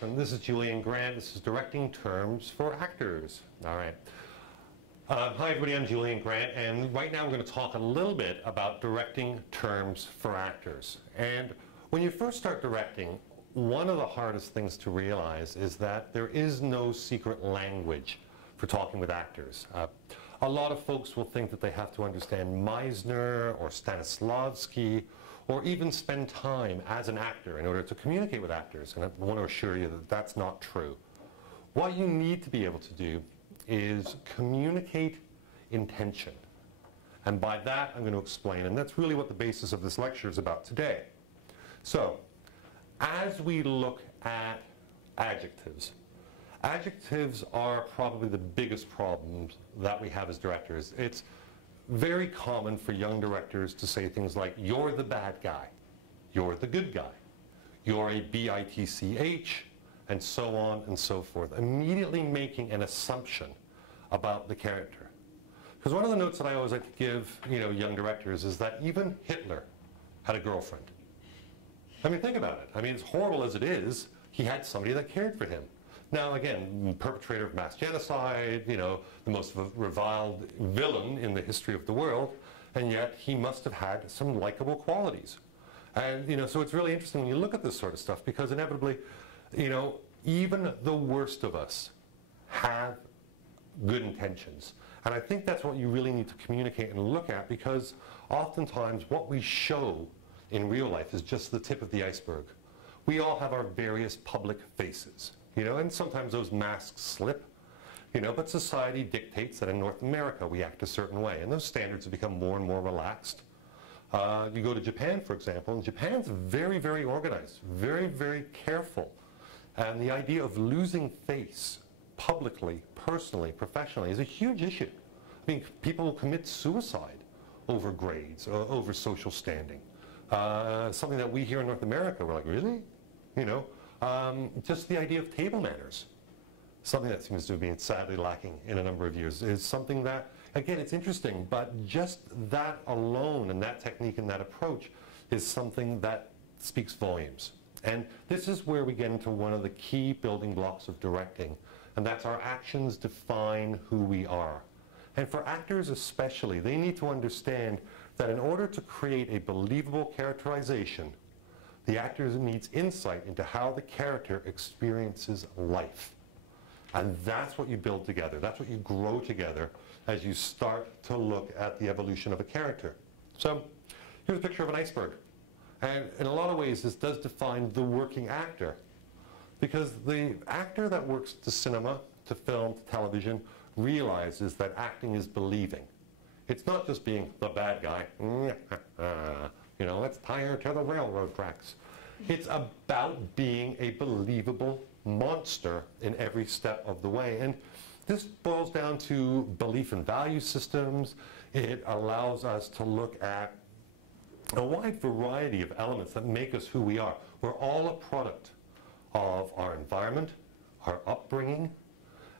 And this is Julian Grant. This is Directing Terms for Actors. All right. Hi everybody, I'm Julian Grant, and right now we're going to talk a little bit about directing terms for actors. And when you first start directing, one of the hardest things to realize is that there is no secret language for talking with actors. A lot of folks will think that they have to understand Meisner or Stanislavski, or even spend time as an actor in order to communicate with actors. And I want to assure you that that's not true. What you need to be able to do is communicate intention. And by that, I'm going to explain, and that's really what the basis of this lecture is about today. So, as we look at adjectives, adjectives are probably the biggest problems that we have as directors. It's very common for young directors to say things like, you're the bad guy, you're the good guy, you're a bitch, and so on and so forth, immediately making an assumption about the character. Because one of the notes that I always like to give, young directors is that even Hitler had a girlfriend. I mean, think about it. I mean, as horrible as it is, he had somebody that cared for him. Now, again, perpetrator of mass genocide, the most reviled villain in the history of the world, and yet he must have had some likable qualities. And, so it's really interesting when you look at this sort of stuff, because inevitably, even the worst of us have good intentions. And I think that's what you really need to communicate and look at, because oftentimes what we show in real life is just the tip of the iceberg. We all have our various public faces. And sometimes those masks slip, but society dictates that in North America we act a certain way, and those standards have become more and more relaxed. You go to Japan, for example, and Japan's very, very organized, very, very careful. And the idea of losing face publicly, personally, professionally is a huge issue. I mean, people commit suicide over grades, over social standing. Something that we here in North America, we're like, really? Just the idea of table manners, something that seems to have been sadly lacking in a number of years, is something that, again, it's interesting, but just that alone and that technique and that approach is something that speaks volumes. And this is where we get into one of the key building blocks of directing, and that's our actions define who we are. And for actors especially, they need to understand that in order to create a believable characterization, the actor needs insight into how the character experiences life. And that's what you build together. That's what you grow together as you start to look at the evolution of a character. So here's a picture of an iceberg. And in a lot of ways, this does define the working actor. Because the actor that works to cinema, to film, to television, realizes that acting is believing. It's not just being the bad guy. Let's tie her to the railroad tracks. It's about being a believable monster in every step of the way. And this boils down to belief and value systems. It allows us to look at a wide variety of elements that make us who we are. We're all a product of our environment, our upbringing,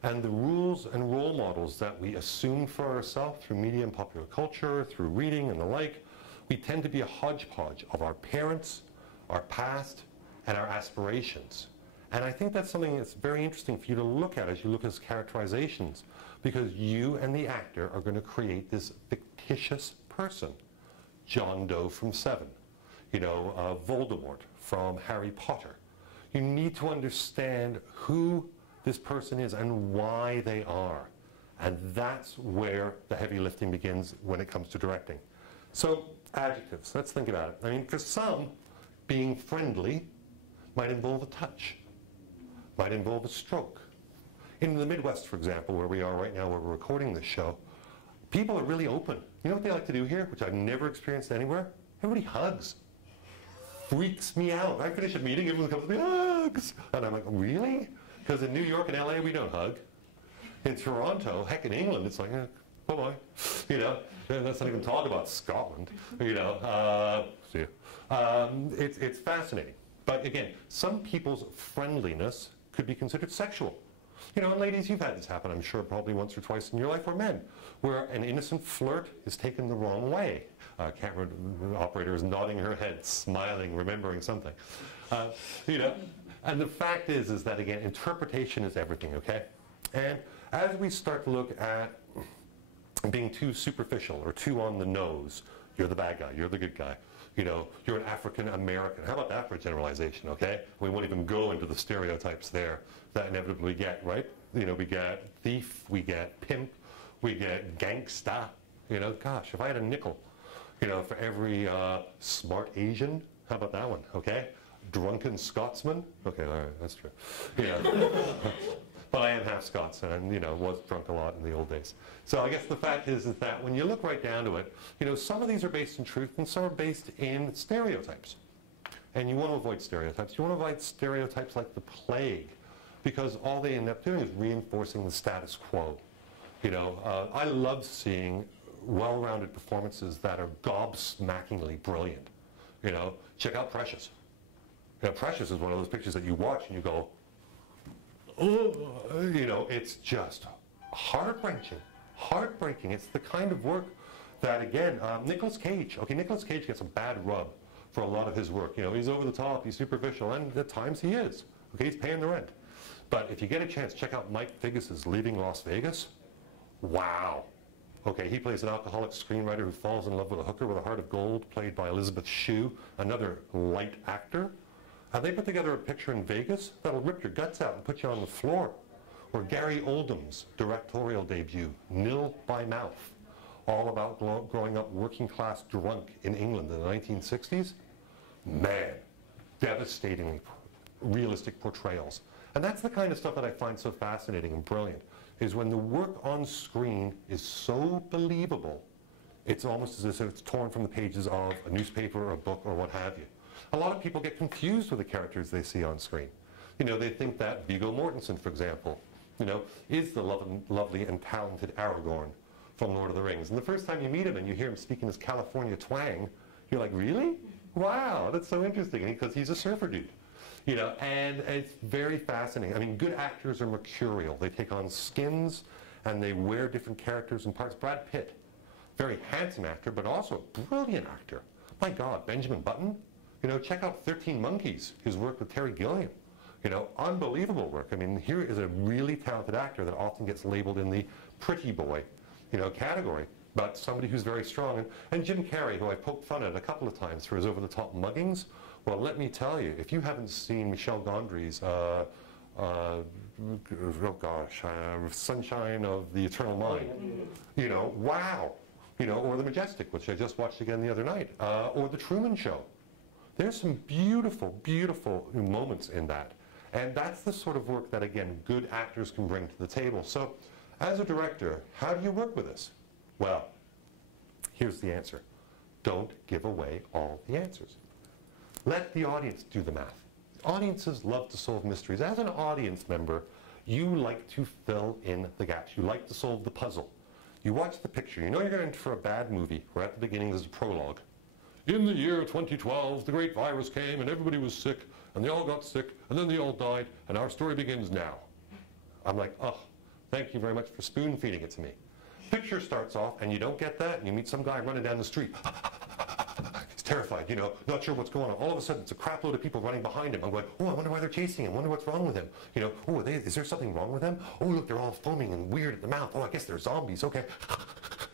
and the rules and role models that we assume for ourselves through media and popular culture, through reading and the like. We tend to be a hodgepodge of our parents, our past, and our aspirations. And I think that's something that's very interesting for you to look at as you look at characterizations, because you and the actor are going to create this fictitious person. John Doe from Seven, Voldemort from Harry Potter. You need to understand who this person is and why they are. And that's where the heavy lifting begins when it comes to directing. So, adjectives, let's think about it. I mean, for some, being friendly might involve a touch, might involve a stroke. In the Midwest, for example, where we are right now, where we're recording this show, people are really open. You know what they like to do here, which I've never experienced anywhere? Everybody hugs. Freaks me out. I finish a meeting, everyone comes to me, hugs! And I'm like, really? Because in New York and LA, we don't hug. In Toronto, heck, in England, it's like, bye-bye. Let's not even talk about Scotland. It's fascinating. But again, some people's friendliness could be considered sexual. And ladies, you've had this happen, I'm sure, probably once or twice in your life, or men, where an innocent flirt is taken the wrong way. Camera operator is nodding her head, smiling, remembering something. And the fact is that, again, interpretation is everything, okay? And as we start to look at being too superficial or too on the nose, you're the bad guy, you're the good guy. You know, you're an African American. How about that for a generalization, okay? We won't even go into the stereotypes there that inevitably we get, right? You know, we get thief, we get pimp, we get gangsta. You know, gosh, if I had a nickel, you know, for every smart Asian, how about that one, okay? Drunken Scotsman. Okay, all right, that's true. Yeah. But I am half Scots and, you know, was drunk a lot in the old days. So I guess the fact is that when you look right down to it, you know, some of these are based in truth and some are based in stereotypes. And you want to avoid stereotypes. You want to avoid stereotypes like the plague, because all they end up doing is reinforcing the status quo. You know, I love seeing well-rounded performances that are gobsmackingly brilliant. You know, check out Precious. You know, Precious is one of those pictures that you watch and you go, oh, you know, it's just heart-wrenching, heartbreaking. It's the kind of work that, again, Nicolas Cage. Okay, Nicolas Cage gets a bad rub for a lot of his work. You know, he's over the top, he's superficial, and at times he is. Okay, he's paying the rent. But if you get a chance, check out Mike Figgis's Leaving Las Vegas. Wow. Okay, he plays an alcoholic screenwriter who falls in love with a hooker with a heart of gold, played by Elizabeth Shue, another light actor. And they put together a picture in Vegas that'll rip your guts out and put you on the floor. Or Gary Oldham's directorial debut, Nil by Mouth, all about growing up working class drunk in England in the 1960s. Man, devastatingly realistic portrayals. And that's the kind of stuff that I find so fascinating and brilliant, is when the work on screen is so believable, it's almost as if it's torn from the pages of a newspaper or a book or what have you. A lot of people get confused with the characters they see on screen. You know, they think that Viggo Mortensen, for example, you know, is the lovely and talented Aragorn from Lord of the Rings. And the first time you meet him and you hear him speaking his California twang, you're like, really? Wow, that's so interesting, because he's a surfer dude. You know, and it's very fascinating. I mean, good actors are mercurial. They take on skins and they wear different characters and parts. Brad Pitt, very handsome actor, but also a brilliant actor. My God, Benjamin Button. You know, check out 13 Monkeys, his work with Terry Gilliam. You know, unbelievable work. I mean, here is a really talented actor that often gets labeled in the pretty boy, you know, category, but somebody who's very strong. And Jim Carrey, who I poked fun at a couple of times for his over-the-top muggings, well, let me tell you, if you haven't seen Michel Gondry's, Sunshine of the Eternal Mind, you know, wow. You know, or The Majestic, which I just watched again the other night, or The Truman Show. There's some beautiful, beautiful moments in that. And that's the sort of work that, again, good actors can bring to the table. So, as a director, how do you work with this? Well, here's the answer. Don't give away all the answers. Let the audience do the math. Audiences love to solve mysteries. As an audience member, you like to fill in the gaps. You like to solve the puzzle. You watch the picture. You know you're going in for a bad movie, where at the beginning there's a prologue. In the year 2012, the great virus came and everybody was sick, and they all got sick, and then they all died, and our story begins now. I'm like, oh, thank you very much for spoon-feeding it to me. Picture starts off, and you don't get that, and you meet some guy running down the street. He's terrified, you know, not sure what's going on. All of a sudden, it's a crap load of people running behind him. I'm going, oh, I wonder why they're chasing him. I wonder what's wrong with him. You know, oh, is there something wrong with them? Oh, look, they're all foaming and weird at the mouth. Oh, I guess they're zombies. Okay.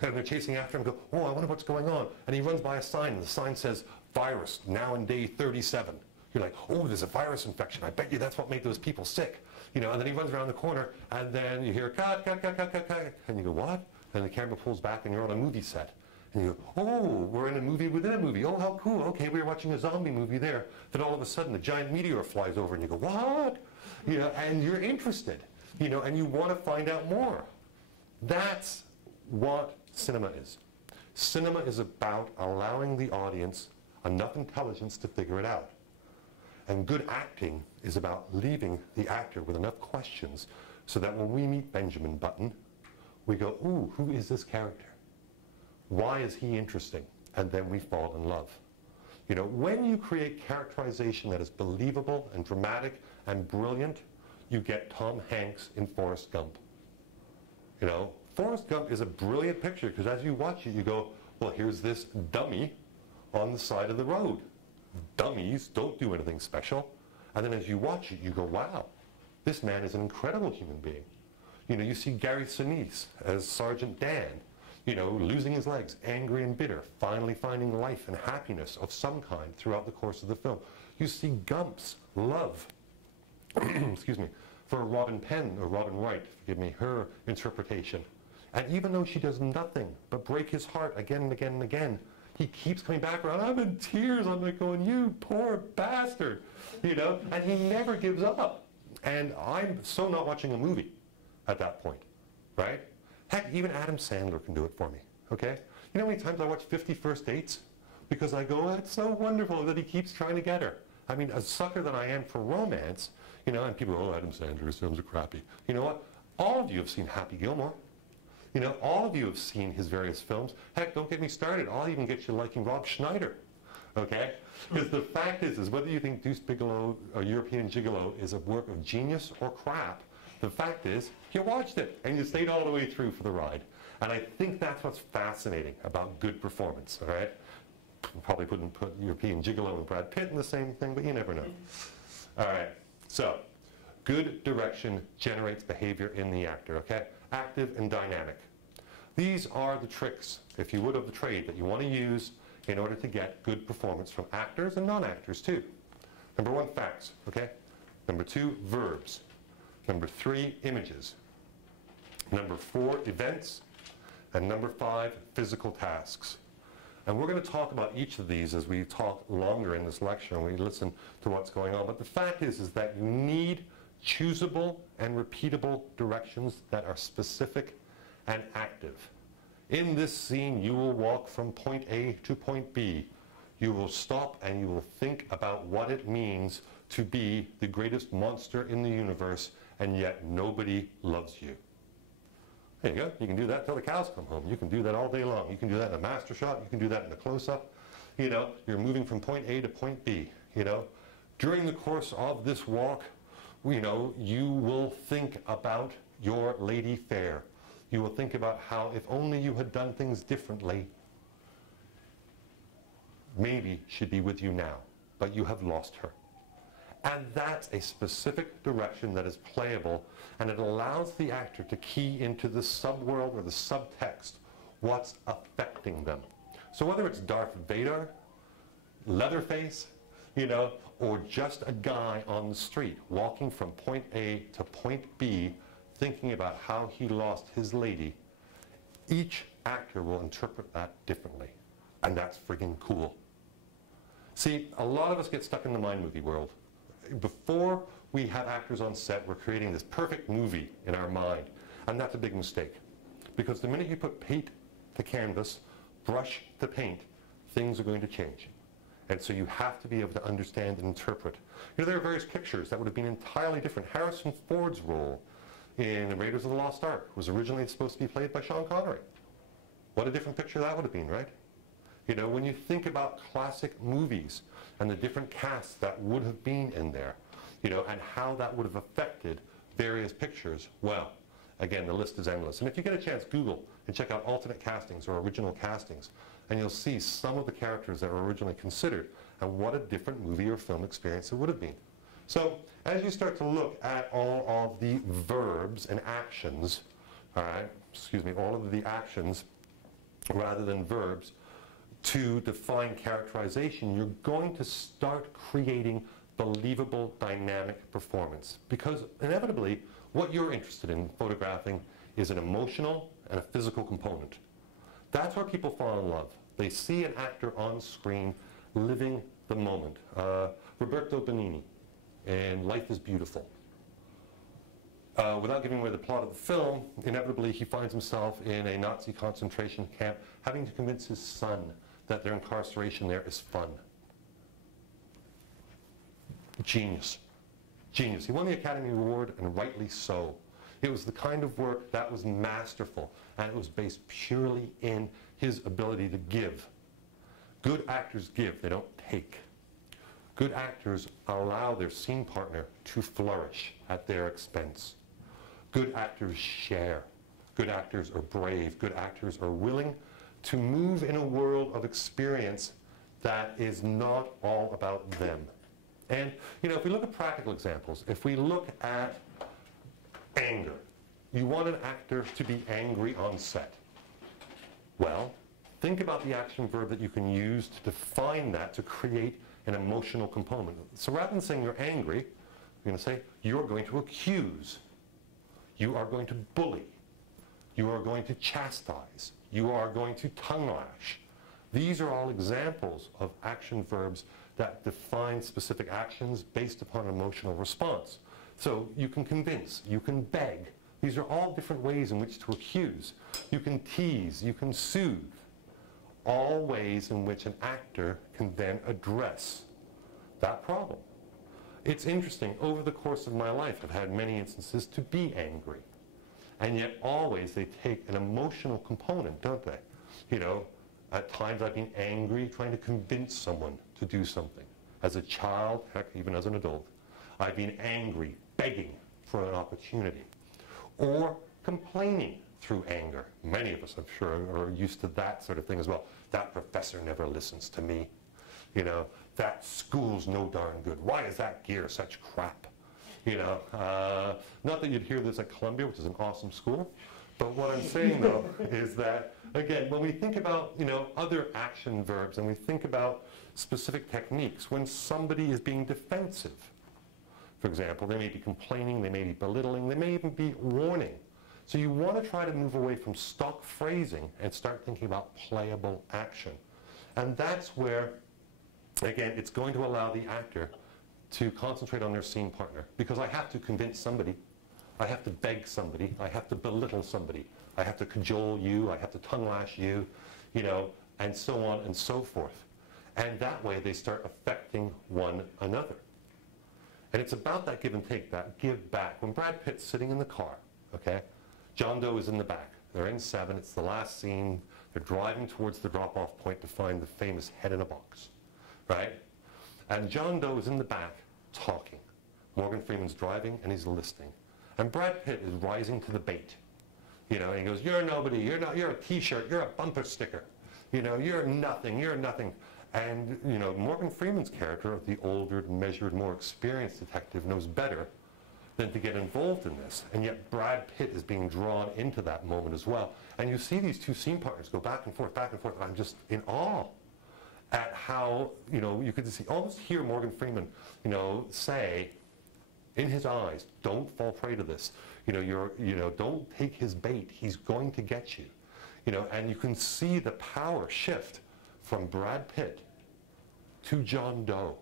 And they're chasing after him and go, oh, I wonder what's going on. And he runs by a sign, and the sign says, virus, now in day 37. You're like, oh, there's a virus infection. I bet you that's what made those people sick. You know, and then he runs around the corner, and then you hear, cut, cut, cut, cut, cut, cut. And you go, what? And the camera pulls back, and you're on a movie set. And you go, oh, we're in a movie within a movie. Oh, how cool. Okay, we were watching a zombie movie there. Then all of a sudden, a giant meteor flies over, and you go, what? You know, and you're interested, you know, and you want to find out more. That's what cinema is. Cinema is about allowing the audience enough intelligence to figure it out. And good acting is about leaving the actor with enough questions so that when we meet Benjamin Button, we go, ooh, who is this character? Why is he interesting? And then we fall in love. You know, when you create characterization that is believable and dramatic and brilliant, you get Tom Hanks in Forrest Gump. You know, Forrest Gump is a brilliant picture because as you watch it, you go, well, here's this dummy on the side of the road. Dummies don't do anything special. And then as you watch it, you go, wow, this man is an incredible human being. You know, you see Gary Sinise as Sergeant Dan, you know, losing his legs, angry and bitter, finally finding life and happiness of some kind throughout the course of the film. You see Gump's love, excuse me, for Robin Penn, or Robin Wright, forgive me, her interpretation. And even though she does nothing but break his heart again and again and again, he keeps coming back around. I'm in tears. I'm like going, you poor bastard, you know, and he never gives up. And I'm so not watching a movie at that point, right? Heck, even Adam Sandler can do it for me, okay? You know how many times I watch 50 First Dates? Because I go, it's so wonderful that he keeps trying to get her. I mean, a sucker that I am for romance, you know, and people go, oh, Adam Sandler's films are crappy. You know what? All of you have seen Happy Gilmore. You know, all of you have seen his various films. Heck, don't get me started. I'll even get you liking Rob Schneider, okay? Because the fact is whether you think Deuce Bigalow or European Gigolo is a work of genius or crap, the fact is you watched it and you stayed all the way through for the ride. And I think that's what's fascinating about good performance, all right? Probably wouldn't put European Gigolo and Brad Pitt in the same thing, but you never know. All right, so good direction generates behavior in the actor, okay? Active and dynamic. These are the tricks, if you would, of the trade that you want to use in order to get good performance from actors and non-actors too. Number 1, facts, okay? Number 2, verbs. Number 3, images. Number 4, events. And number 5, physical tasks. And we're going to talk about each of these as we talk longer in this lecture and we listen to what's going on. But the fact is that you need choosable and repeatable directions that are specific and active. In this scene, you will walk from point A to point B. You will stop and you will think about what it means to be the greatest monster in the universe, and yet nobody loves you. There you go. You can do that till the cows come home. You can do that all day long. You can do that in a master shot. You can do that in a close-up. You know, you're moving from point A to point B, you know. During the course of this walk, you know, you will think about your lady fair. You will think about how if only you had done things differently, maybe she'd be with you now, but you have lost her. And that's a specific direction that is playable, and it allows the actor to key into the subworld or the subtext, what's affecting them. So whether it's Darth Vader, Leatherface, you know, or just a guy on the street walking from point A to point B, thinking about how he lost his lady, each actor will interpret that differently. And that's friggin' cool. See, a lot of us get stuck in the mind movie world. Before we have actors on set, we're creating this perfect movie in our mind. And that's a big mistake. Because the minute you put paint to canvas, brush to paint, things are going to change. And so you have to be able to understand and interpret. You know, there are various pictures that would have been entirely different. Harrison Ford's role in Raiders of the Lost Ark was originally supposed to be played by Sean Connery. What a different picture that would have been, right? You know, when you think about classic movies and the different casts that would have been in there, you know, and how that would have affected various pictures, well, again, the list is endless. And if you get a chance, Google and check out alternate castings or original castings, and you'll see some of the characters that were originally considered and what a different movie or film experience it would have been. So as you start to look at all of the verbs and actions, all right, excuse me, all of the actions rather than verbs to define characterization, you're going to start creating believable dynamic performance. Because inevitably, what you're interested in photographing is an emotional and a physical component. That's where people fall in love. They see an actor on screen living the moment. Roberto Benigni in Life is Beautiful. Without giving away the plot of the film, inevitably he finds himself in a Nazi concentration camp having to convince his son that their incarceration there is fun. Genius. Genius. He won the Academy Award, and rightly so. It was the kind of work that was masterful, and it was based purely in his ability to give. Good actors give, they don't take. Good actors allow their scene partner to flourish at their expense. Good actors share. Good actors are brave. Good actors are willing to move in a world of experience that is not all about them. And, you know, if we look at practical examples, if we look at anger, you want an actor to be angry on set. Well, think about the action verb that you can use to define that, to create an emotional component. So rather than saying you're angry, you're going to say you're going to accuse, you are going to bully, you are going to chastise, you are going to tongue lash. These are all examples of action verbs that define specific actions based upon an emotional response. So you can convince, you can beg. These are all different ways in which to accuse. You can tease, you can soothe. All ways in which an actor can then address that problem. It's interesting, over the course of my life, I've had many instances to be angry. And yet always they take an emotional component, don't they? You know, at times I've been angry trying to convince someone to do something. As a child, heck, even as an adult, I've been angry, begging for an opportunity. Or complaining through anger. Many of us, I'm sure, are used to that sort of thing as well. That professor never listens to me. You know, that school's no darn good. Why is that gear such crap? You know, not that you'd hear this at Columbia, which is an awesome school, but what I'm saying though is that, again, when we think about, you know, other action verbs and we think about specific techniques, when somebody is being defensive, for example, they may be complaining, they may be belittling, they may even be warning. So you want to try to move away from stock phrasing and start thinking about playable action. And that's where, again, it's going to allow the actor to concentrate on their scene partner. Because I have to convince somebody, I have to beg somebody, I have to belittle somebody, I have to cajole you, I have to tongue lash you, you know, and so on and so forth. And that way they start affecting one another. And it's about that give and take, that give back. When Brad Pitt's sitting in the car, okay, John Doe is in the back. They're in 7, it's the last scene. They're driving towards the drop-off point to find the famous head in a box, right? And John Doe is in the back talking. Morgan Freeman's driving and he's listening. And Brad Pitt is rising to the bait. You know, and he goes, you're nobody, you're a t-shirt, you're a bumper sticker. You know, you're nothing, you're nothing. And, you know, Morgan Freeman's character, the older, measured, more experienced detective, knows better than to get involved in this. And yet Brad Pitt is being drawn into that moment as well. And you see these two scene partners go back and forth, and I'm just in awe at how, you know, you could see, almost hear Morgan Freeman, you know, say in his eyes, don't fall prey to this. You know, don't take his bait. He's going to get you. You know, and you can see the power shift from Brad Pitt to John Doe.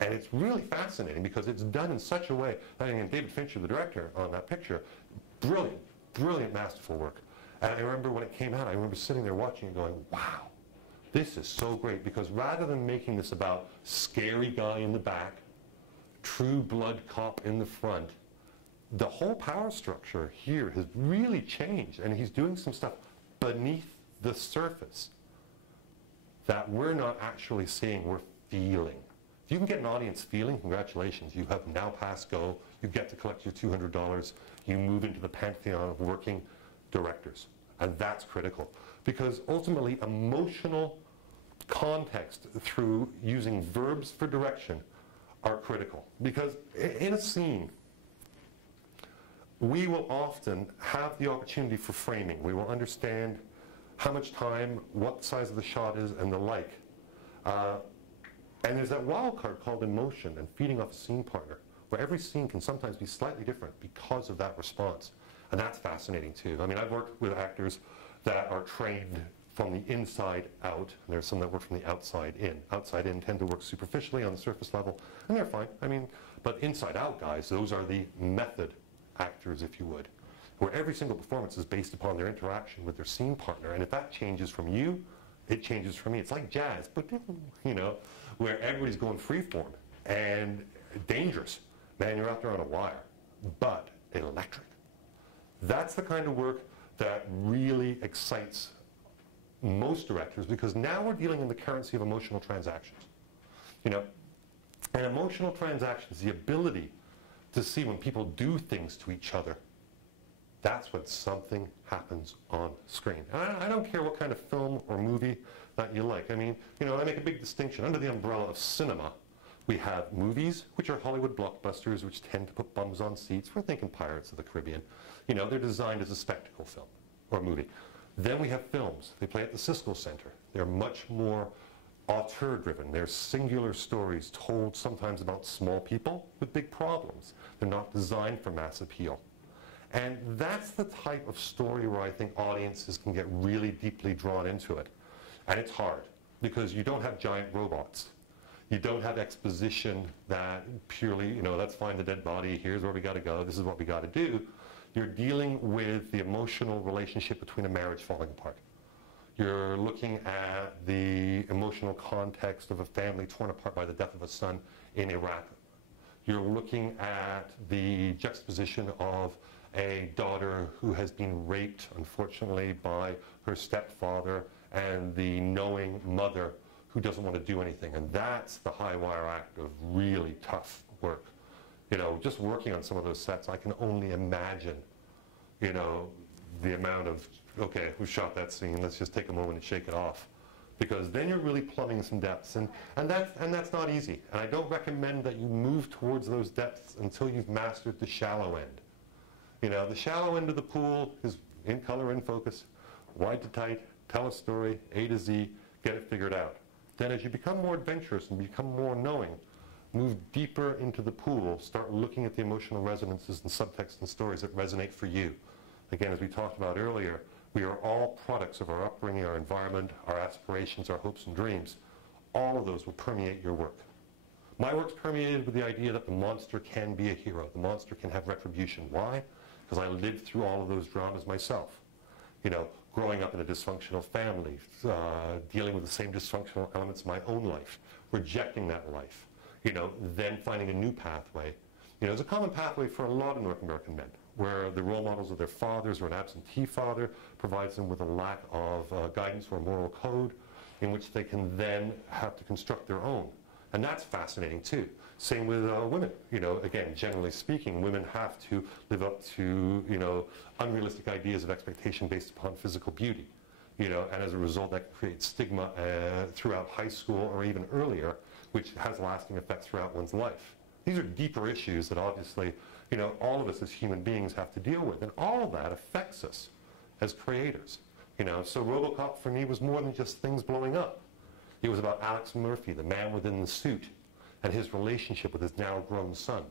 And it's really fascinating because it's done in such a way. I mean, David Fincher, the director on that picture, brilliant, brilliant, masterful work. And I remember when it came out, I remember sitting there watching and going, wow, this is so great. Because rather than making this about scary guy in the back, true blood cop in the front, the whole power structure here has really changed. And he's doing some stuff beneath the surface that we're not actually seeing, we're feeling. If you can get an audience feeling, congratulations, you have now passed go, you get to collect your $200, you move into the pantheon of working directors. And that's critical. Because ultimately, emotional context through using verbs for direction are critical. Because in a scene, we will often have the opportunity for framing. We will understand how much time, what size of the shot is, and the like. And there's that wild card called emotion and feeding off a scene partner, where every scene can sometimes be slightly different because of that response. And that's fascinating too. I mean, I've worked with actors that are trained from the inside out, and there's some that work from the outside in. Outside in tend to work superficially on the surface level, and they're fine. I mean, but inside out guys, those are the method actors, if you would, where every single performance is based upon their interaction with their scene partner. And if that changes from you, it changes from me. It's like jazz, but you know, where everybody's going freeform and dangerous. Man, you're out there on a wire, but electric. That's the kind of work that really excites most directors, because now we're dealing in the currency of emotional transactions. You know, and emotional transactions, the ability to see when people do things to each other, that's when something happens on screen. And I don't care what kind of film or movie that you like. I mean, you know, I make a big distinction under the umbrella of cinema. We have movies, which are Hollywood blockbusters, which tend to put bums on seats. We're thinking Pirates of the Caribbean. You know, they're designed as a spectacle film or movie. Then we have films. They play at the Cisco Center. They're much more auteur-driven. They're singular stories told sometimes about small people with big problems. They're not designed for mass appeal. And that's the type of story where I think audiences can get really deeply drawn into it. And it's hard, because you don't have giant robots. You don't have exposition that purely, you know, let's find the dead body, here's where we got to go, this is what we got to do. You're dealing with the emotional relationship between a marriage falling apart. You're looking at the emotional context of a family torn apart by the death of a son in Iraq. You're looking at the juxtaposition of a daughter who has been raped, unfortunately, by her stepfather and the knowing mother who doesn't want to do anything. And that's the high wire act of really tough work. You know, just working on some of those sets, I can only imagine, you know, the amount of, okay, we shot that scene, let's just take a moment and shake it off. Because then you're really plumbing some depths, and that's not easy. And I don't recommend that you move towards those depths until you've mastered the shallow end. You know, the shallow end of the pool is in color, in focus, wide to tight, tell a story, A to Z, get it figured out. Then as you become more adventurous and become more knowing, move deeper into the pool, start looking at the emotional resonances and subtext and stories that resonate for you. Again, as we talked about earlier, we are all products of our upbringing, our environment, our aspirations, our hopes and dreams. All of those will permeate your work. My work's permeated with the idea that the monster can be a hero. The monster can have retribution. Why? Because I lived through all of those dramas myself. You know, growing up in a dysfunctional family, dealing with the same dysfunctional elements of my own life, rejecting that life, you know, then finding a new pathway. You know, there's a common pathway for a lot of North American men, where the role models of their fathers or an absentee father provides them with a lack of guidance or moral code in which they can then have to construct their own. And that's fascinating too. Same with women. You know, again, generally speaking, women have to live up to, you know, unrealistic ideas of expectation based upon physical beauty. You know, and as a result, that creates stigma throughout high school or even earlier, which has lasting effects throughout one's life. These are deeper issues that obviously, you know, all of us as human beings have to deal with, and all of that affects us as creators. You know, so RoboCop for me was more than just things blowing up. It was about Alex Murphy, the man within the suit, and his relationship with his now grown son.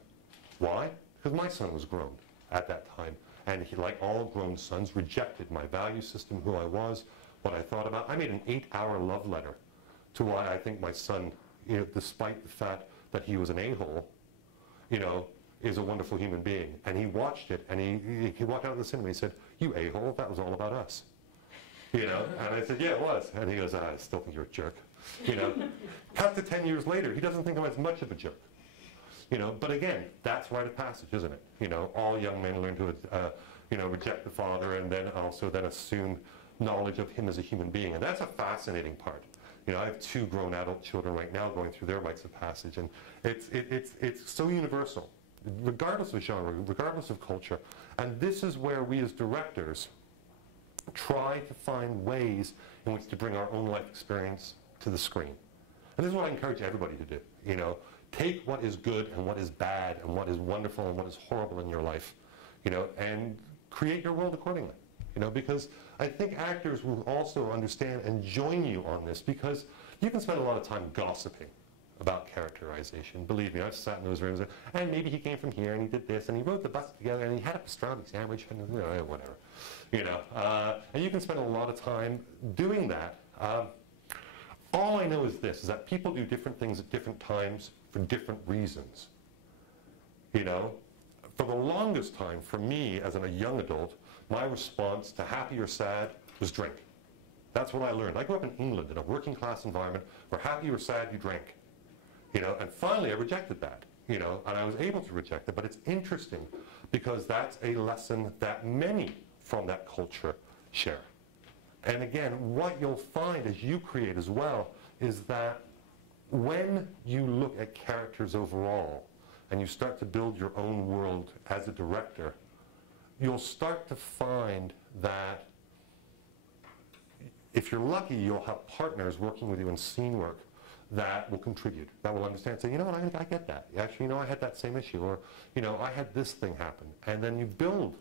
Why? Because my son was grown at that time, and he, like all grown sons, rejected my value system, who I was, what I thought about. I made an 8-hour love letter to why I think my son, you know, despite the fact that he was an a-hole, you know, is a wonderful human being. And he watched it, and he walked out of the cinema and he said, "You a-hole, that was all about us." You know, and I said, "Yeah, it was." And he goes, "I still think you're a jerk." You know, cut to 10 years later, he doesn't think I'm as much of a jerk. You know, but again, that's rite of passage, isn't it? You know, all young men learn to, you know, reject the father and then also then assume knowledge of him as a human being. And that's a fascinating part. You know, I have 2 grown adult children right now going through their rites of passage, and it's so universal, regardless of genre, regardless of culture. And this is where we as directors try to find ways in which to bring our own life experience to the screen. And this is what I encourage everybody to do. You know, take what is good and what is bad and what is wonderful and what is horrible in your life, you know, and create your world accordingly. You know, because I think actors will also understand and join you on this, because you can spend a lot of time gossiping about characterization. Believe me, I've sat in those rooms and maybe he came from here and he did this and he rode the bus together and he had a pastrami sandwich and, you know, whatever. You know, and you can spend a lot of time doing that. All I know is this, is that people do different things at different times for different reasons. You know, for the longest time, for me as a young adult, my response to happy or sad was drink. That's what I learned. I grew up in England in a working class environment where happy or sad you drank. You know, and finally I rejected that, you know, and I was able to reject it. But it's interesting because that's a lesson that many from that culture share. And again, what you'll find as you create as well is that when you look at characters overall and you start to build your own world as a director, you'll start to find that if you're lucky, you'll have partners working with you in scene work that will contribute, that will understand, say, you know what, I get that. Actually, you know, I had that same issue, or, you know, I had this thing happen. And then you build,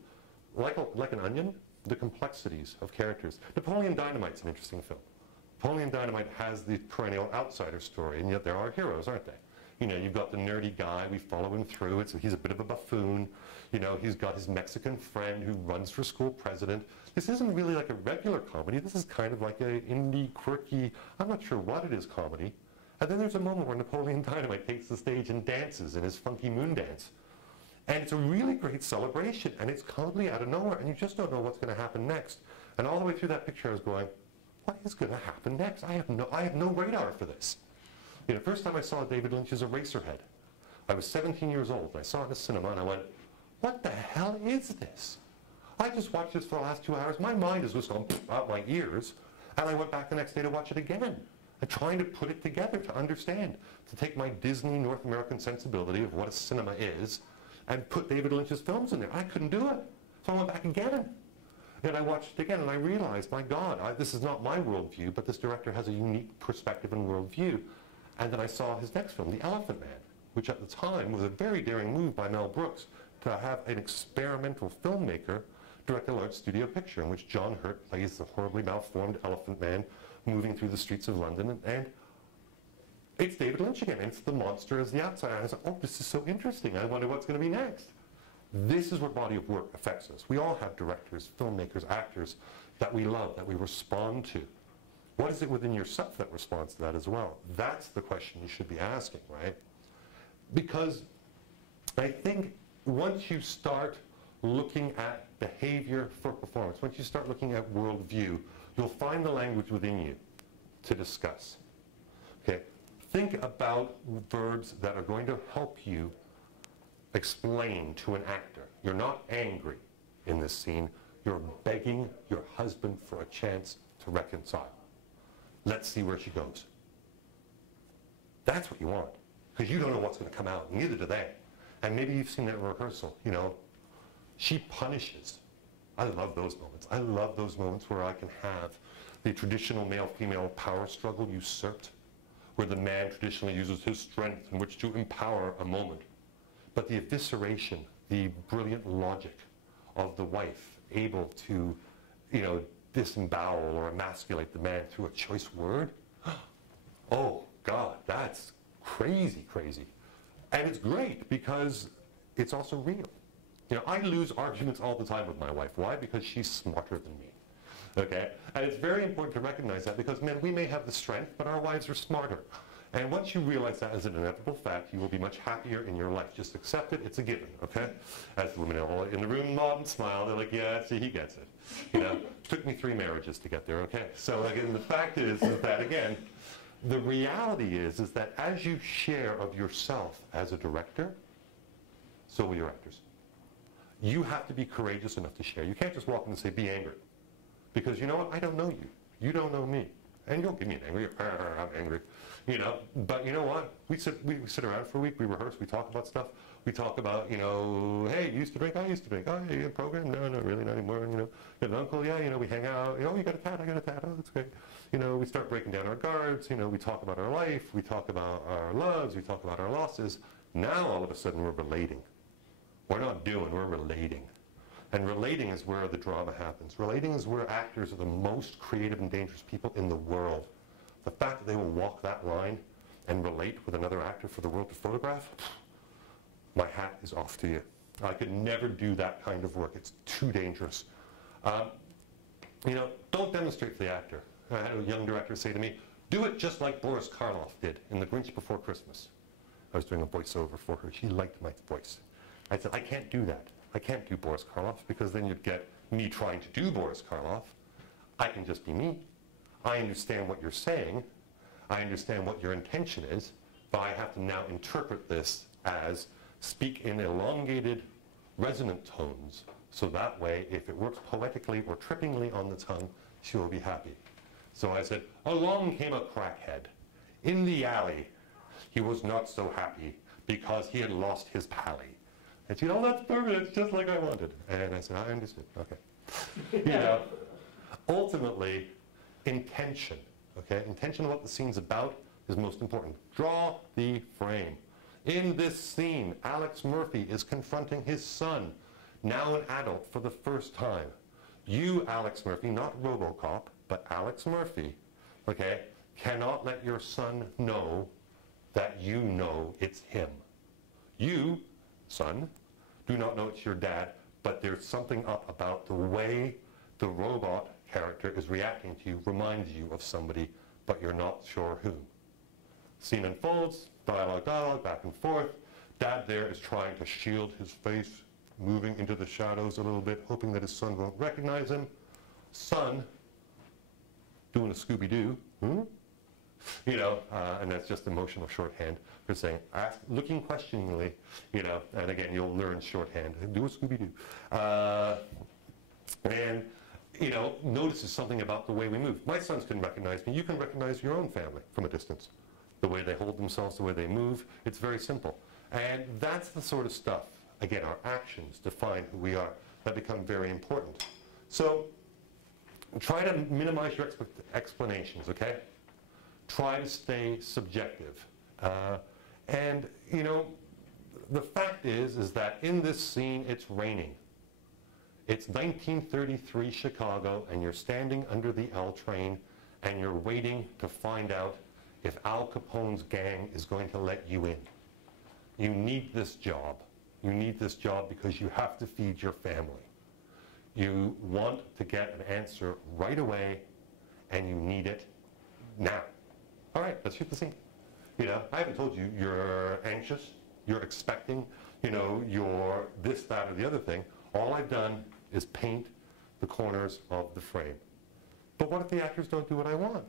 like an onion, the complexities of characters. Napoleon Dynamite's an interesting film. Napoleon Dynamite has the perennial outsider story, and yet there are heroes, aren't they? You know, you've got the nerdy guy, we follow him through, he's a bit of a buffoon. You know, he's got his Mexican friend who runs for school president. This isn't really like a regular comedy, this is kind of like an indie, quirky, I'm not sure what it is comedy. And then there's a moment where Napoleon Dynamite takes the stage and dances in his funky moon dance. And it's a really great celebration, and it's completely out of nowhere, and you just don't know what's going to happen next. And all the way through that picture I was going, what is going to happen next? I have no radar for this. You know, first time I saw David Lynch's Eraserhead, I was 17 years old, and I saw it in the cinema, and I went, what the hell is this? I just watched this for the last 2 hours. My mind has just gone out my ears, and I went back the next day to watch it again. And trying to put it together, to understand, to take my Disney North American sensibility of what a cinema is, and put David Lynch's films in there. I couldn't do it. So I went back again. And I watched it again, and I realized, my God, this is not my worldview, but this director has a unique perspective and worldview. And then I saw his next film, The Elephant Man, which at the time was a very daring move by Mel Brooks to have an experimental filmmaker direct a large studio picture in which John Hurt plays the horribly malformed elephant man moving through the streets of London, and it's David Lynch again. It's the monster as the outsider. And I was like, oh, this is so interesting. I wonder what's going to be next. This is what body of work affects us. We all have directors, filmmakers, actors that we love, that we respond to. What is it within yourself that responds to that as well? That's the question you should be asking, right? Because I think once you start looking at behavior for performance, once you start looking at worldview, you'll find the language within you to discuss. Okay? Think about verbs that are going to help you explain to an actor. You're not angry in this scene. You're begging your husband for a chance to reconcile. Let's see where she goes. That's what you want. Because you don't know what's going to come out. Neither do they. And maybe you've seen that in rehearsal. You know, she punishes. I love those moments. I love those moments where I can have the traditional male-female power struggle usurped, where the man traditionally uses his strength in which to empower a moment. But the evisceration, the brilliant logic of the wife able to, you know, disembowel or emasculate the man through a choice word, oh, God, that's crazy, crazy. And it's great because it's also real. You know, I lose arguments all the time with my wife. Why? Because she's smarter than me. Okay? And it's very important to recognize that because, men, we may have the strength, but our wives are smarter. And once you realize that as an inevitable fact, you will be much happier in your life. Just accept it. It's a given. Okay? As the women all in the room nod and smile, they're like, yeah, see, he gets it. You know, it took me 3 marriages to get there. Okay? So again, the fact is that, again, the reality is that as you share of yourself as a director, so will your actors. You have to be courageous enough to share. You can't just walk in and say, be angry. Because you know what? I don't know you. You don't know me. And you'll give me an angry, I'm angry. You know, but you know what? We sit around for a week, we rehearse, we talk about stuff. We talk about, you know, hey, you used to drink? I used to drink. Oh, you got a program? No, no, really, not anymore. You know, you got an uncle? Yeah, you know, we hang out. You know, you got a tat? I got a tat. Oh, that's great. You know, we start breaking down our guards. You know, we talk about our life. We talk about our loves. We talk about our losses. Now, all of a sudden, we're relating. We're not doing, we're relating. And relating is where the drama happens. Relating is where actors are the most creative and dangerous people in the world. The fact that they will walk that line and relate with another actor for the world to photograph, my hat is off to you. I could never do that kind of work. It's too dangerous. You know, don't demonstrate for the actor. I had a young director say to me, do it just like Boris Karloff did in The Grinch Before Christmas. I was doing a voiceover for her. She liked my voice. I said, I can't do that. I can't do Boris Karloff because then you'd get me trying to do Boris Karloff. I can just be me. I understand what you're saying. I understand what your intention is, but I have to now interpret this as speak in elongated, resonant tones, so that way, if it works poetically or trippingly on the tongue, she will be happy. So I said, along came a crackhead. In the alley, he was not so happy because he had lost his pally. And she said, oh, that's perfect, it's just like I wanted. And I said, I understood, okay. You know, ultimately, intention, okay? Intention of what the scene's about is most important. Draw the frame. In this scene, Alex Murphy is confronting his son, now an adult, for the first time. You, Alex Murphy, not RoboCop, but Alex Murphy, okay, cannot let your son know that you know it's him. You, son, do not know it's your dad, but there's something up about the way the robot character is reacting to you, reminds you of somebody, but you're not sure who. Scene unfolds, dialogue, back and forth. Dad there is trying to shield his face, moving into the shadows a little bit, hoping that his son won't recognize him. Son, doing a Scooby-Doo, you know, and that's just emotional shorthand for saying, looking questioningly, you know, and again, you'll learn shorthand, do a Scooby-Doo. And, you know, notices something about the way we move. My sons can recognize me. You can recognize your own family from a distance. The way they hold themselves, the way they move, it's very simple. And that's the sort of stuff, again, our actions define who we are, that become very important. So try to minimize your explanations, okay? Try to stay subjective. And, you know, the fact is that in this scene, it's raining. It's 1933 Chicago, and you're standing under the L train, and you're waiting to find out if Al Capone's gang is going to let you in. You need this job. You need this job because you have to feed your family. You want to get an answer right away, and you need it now. All right, let's shoot the scene. You know, I haven't told you you're anxious, you're expecting, you know, you're this, that, or the other thing. All I've done is paint the corners of the frame. But what if the actors don't do what I want?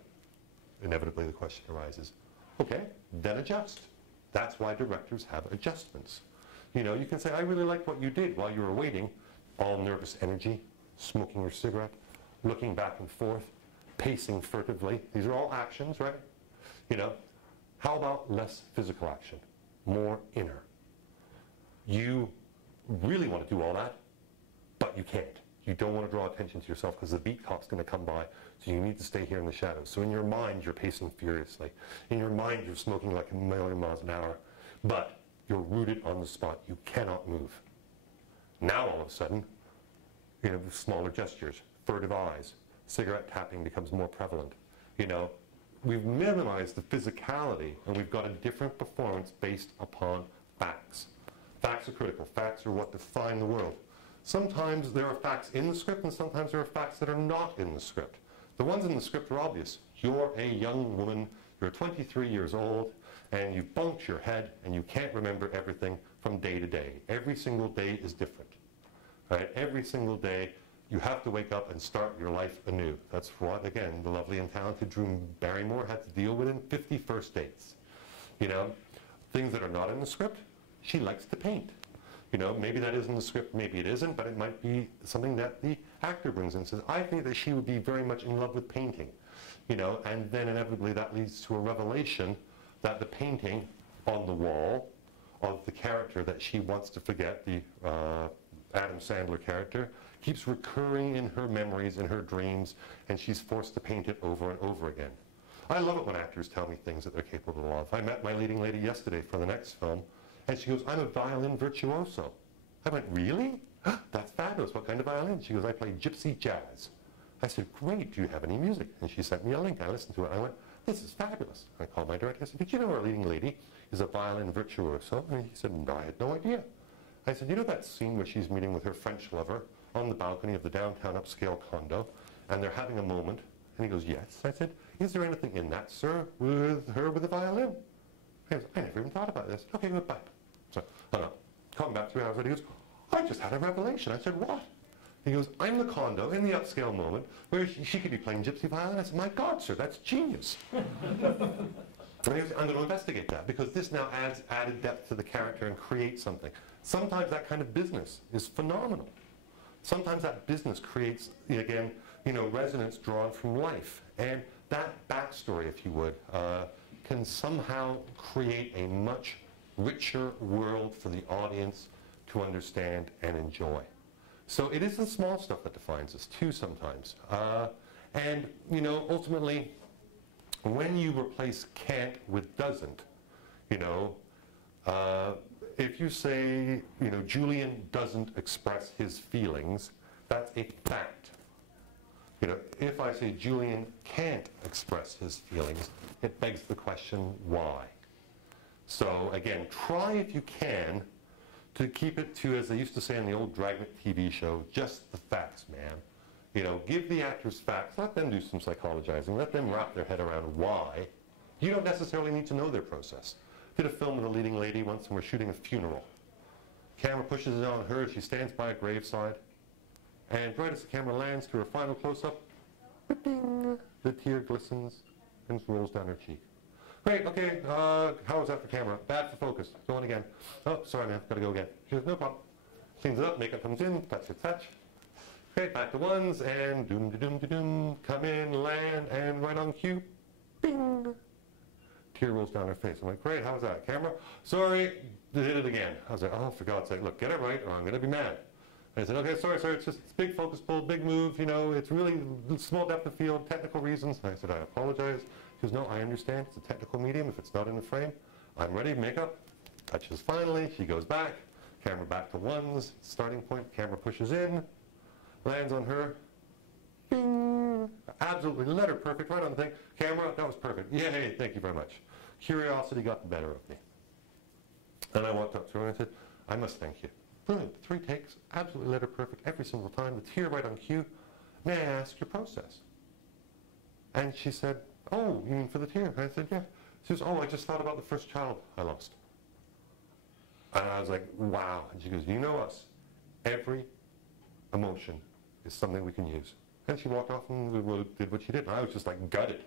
Inevitably the question arises. Okay, then adjust. That's why directors have adjustments. You know, you can say, I really like what you did while you were waiting. All nervous energy, smoking your cigarette, looking back and forth, pacing furtively. These are all actions, right? You know, how about less physical action, more inner? You really want to do all that, but you can't. You don't want to draw attention to yourself because the beat cop's going to come by, so you need to stay here in the shadows. So in your mind, you're pacing furiously. In your mind, you're smoking like a million miles an hour, but you're rooted on the spot. You cannot move. Now, all of a sudden, you know, the smaller gestures, furtive eyes, cigarette tapping becomes more prevalent. You know, we've minimized the physicality, and we've got a different performance based upon facts. Facts are critical. Facts are what define the world. Sometimes there are facts in the script, and sometimes there are facts that are not in the script. The ones in the script are obvious. You're a young woman, you're 23 years old, and you've bunked your head, and you can't remember everything from day to day. Every single day is different. Right? Every single day, you have to wake up and start your life anew. That's what, again, the lovely and talented Drew Barrymore had to deal with in 50 First Dates. You know, things that are not in the script, she likes to paint. You know, maybe that is in the script, maybe it isn't, but it might be something that the actor brings in and says, I think that she would be very much in love with painting. You know, and then inevitably that leads to a revelation that the painting on the wall of the character that she wants to forget, the Adam Sandler character, keeps recurring in her memories and her dreams, and she's forced to paint it over and over again. I love it when actors tell me things that they're capable of. I met my leading lady yesterday for the next film, and she goes, I'm a violin virtuoso. I went, really? That's fabulous. What kind of violin? She goes, I play gypsy jazz. I said, great. Do you have any music? And she sent me a link. I listened to it. I went, this is fabulous. I called my director. I said, did you know our leading lady is a violin virtuoso? And he said, no, I had no idea. I said, you know that scene where she's meeting with her French lover on the balcony of the downtown upscale condo, and they're having a moment? And he goes, yes. I said, is there anything in that, sir, with her with a violin? He goes, I never even thought about this. Okay, goodbye. So, come back 3 hours later, he goes, I just had a revelation. I said, what? He goes, I'm the condo in the upscale moment where she could be playing gypsy violin. I said, my God, sir, that's genius. And he goes, I'm going to investigate that because this now adds added depth to the character and creates something. Sometimes that kind of business is phenomenal. Sometimes that business creates, again, you know, resonance drawn from life. And that backstory, if you would, can somehow create a much richer world for the audience to understand and enjoy. So it is the small stuff that defines us too sometimes. And, you know, ultimately, when you replace can't with doesn't, you know, if you say, you know, Julian doesn't express his feelings, that's a fact. You know, if I say Julian can't express his feelings, it begs the question, why? So again, try if you can to keep it to, as they used to say on the old Dragnet TV show, just the facts, man. You know, give the actors facts, let them do some psychologizing, let them wrap their head around why. You don't necessarily need to know their process. Did a film with a leading lady once, and we're shooting a funeral. Camera pushes it on her, she stands by a graveside, and right as the camera lands to her final close-up, the tear glistens and rolls down her cheek. Great, okay, how was that for camera? Bad for focus. Go on again. Oh, sorry man, gotta go again. She goes, no problem. Cleans it up, makeup comes in, touch. Okay, back to ones, and doom-de-doom-de-doom, come in, land, and right on cue, bing! Tear rolls down her face. I'm like, great, how was that? Camera? Sorry, did it again. I was like, oh, for God's sake, look, get it right or I'm gonna be mad. And I said, okay, sorry, it's just big focus pull, big move, you know, it's really small depth of field, technical reasons. And I said, I apologize. She goes, no, I understand, it's a technical medium, if it's not in the frame, I'm ready, makeup, touches finally, she goes back, camera back to ones, starting point, camera pushes in, lands on her, bing, absolutely letter perfect, right on the thing, camera, that was perfect, yay, thank you very much. Curiosity got the better of me. And I walked up to her and I said, I must thank you. Brilliant, 3 takes, absolutely letter perfect every single time, the tear right on cue. May I ask your process? And she said, oh, you mean for the tear? And I said, yeah. She says, oh, I just thought about the first child I lost. And I was like, wow. And she goes, you know us. Every emotion is something we can use. And she walked off and did what she did. And I was just like gutted.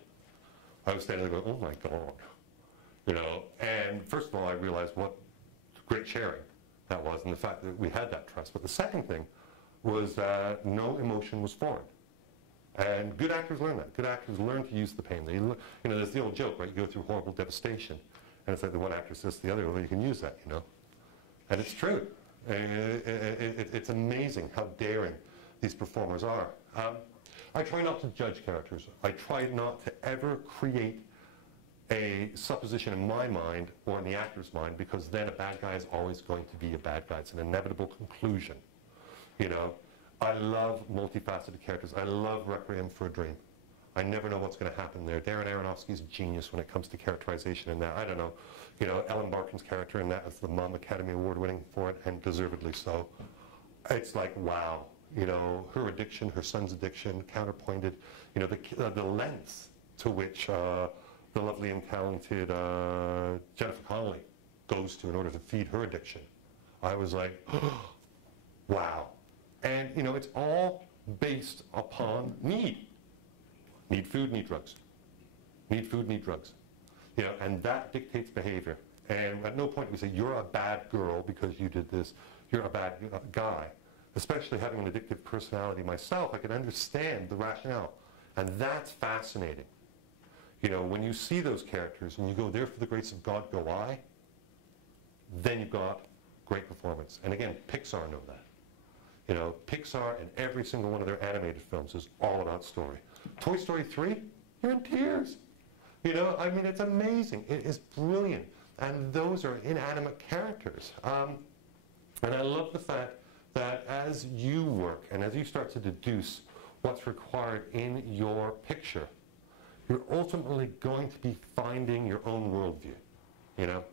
I was standing there going, oh my God. You know, and first of all, I realized what great sharing that was and the fact that we had that trust. But the second thing was that no emotion was foreign. And good actors learn that. Good actors learn to use the pain. They, you know, there's the old joke, right? You go through horrible devastation. And it's like the one actor says to the other, well, you can use that, you know. And it's true. It's amazing how daring these performers are. I try not to judge characters. I try not to ever create a supposition in my mind or in the actor's mind, because then a bad guy is always going to be a bad guy. It's an inevitable conclusion, you know. I love multifaceted characters. I love Requiem for a Dream. I never know what's going to happen there. Darren Aronofsky's a genius when it comes to characterization in that. I don't know. You know, Ellen Barkin's character in that is the mom, Academy Award winning for it, and deservedly so. It's like, wow. You know, her addiction, her son's addiction, counterpointed. You know, the lengths to which the lovely and talented Jennifer Connelly goes to in order to feed her addiction. I was like, wow. And, you know, it's all based upon need. Need food, need drugs. Need food, need drugs. You know, and that dictates behavior. And at no point do we say, you're a bad girl because you did this. You're a bad guy. Especially having an addictive personality myself, I can understand the rationale. And that's fascinating. You know, when you see those characters and you go, there for the grace of God go I, then you've got great performance. And again, Pixar know that. You know, Pixar and every single one of their animated films is all about story. Toy Story 3, you're in tears. You know, I mean, it's amazing. It is brilliant. And those are inanimate characters. And I love the fact that as you work and as you start to deduce what's required in your picture, you're ultimately going to be finding your own worldview. You know,